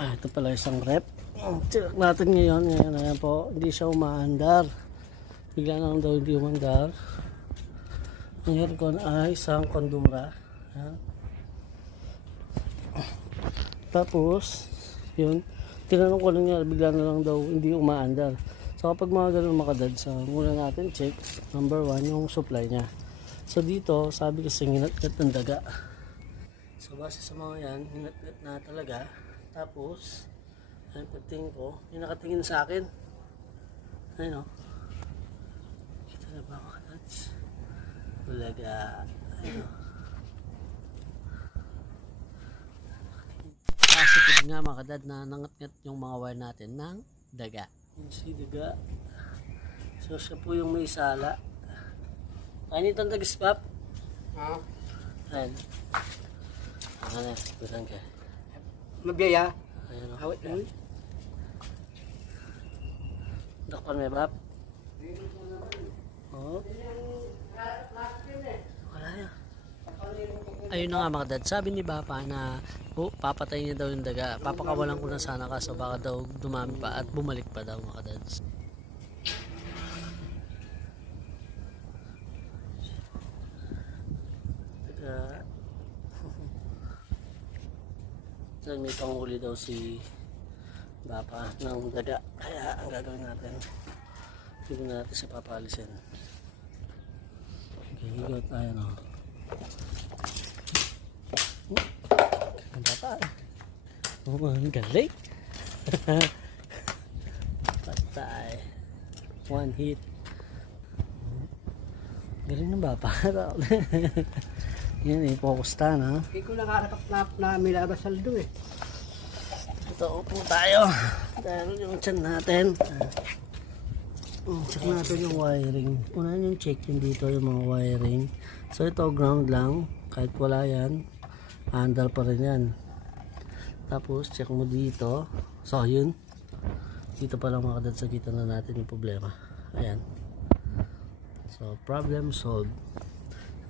Ito pala isang rep. Check natin ngayon. Ayan po, hindi siya umaandar. Bigla na lang daw hindi umandar. Ang aircon ay isang kondura. Ayan. Tapos, yun. Tinanong ko lang niya, bigla na lang daw hindi umaandar. So kapag mga ganun makadads, muna natin check. Number 1, yung supply niya. So dito, sabi kasi hinat-ngat ng daga. So base sa mga yan, hinat-ngat na talaga. Tapos, ayun, pagtingin ko, yung nakatingin sa akin. Ayun o. Kita na ba mga kadads? Bulaga. Ayun o. Positive nga mga kadad na nangat-ngat yung mga wire natin ng daga. Yung si daga. So siya po yung may sala. Kain itong dagispap? Ayun. Ano na, bilang ka. Mabiyaya. Ayun o. Awit lang. Dakpan may bab? Oo. Wala yan. Ayun na nga mga dad, sabi ni Bapa na papatayin niya daw yung daga. Papakawalan ko na sana kaso baka daw dumami pa at bumalik pa daw mga dads. Daga. So, may panghuli daw si Bapa ng daga. Kaya ang gagawin natin, hindi natin siya papalisin. Okay, higot tayo no. Ang bata eh. Oh, ang galing. Patay. One hit. Galing ng bapa. Yan eh, focus ta na. Hindi ko nakarakap na may labas saldo eh. Ito upo tayo. Dahil yung tiyan natin. Check natin yung wiring. Unahin yung check yun dito yung mga wiring. So ito ground lang. Kahit wala yan, andar pa rin yan. Tapos check mo dito. So yun. Dito pa lang mga kadad sa kita na natin yung problema. Ayan. So problem solved.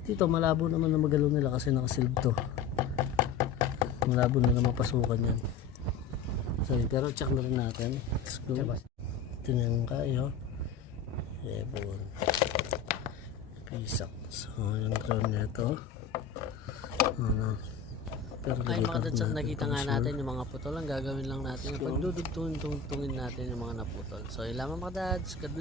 Dito malabo naman na magalaw nila kasi nakasilb to. Malabo nila mapasukan yan. So yun. Pero check na rin natin. Let's go. Tingnan kayo. Ebon. Pisak. So yung ground nito. Pero ay mga dads, nakita nga natin yung mga putol. Ang gagawin lang natin pagdudugtungin natin yung mga naputol. So yun lamang mga dads. God bless.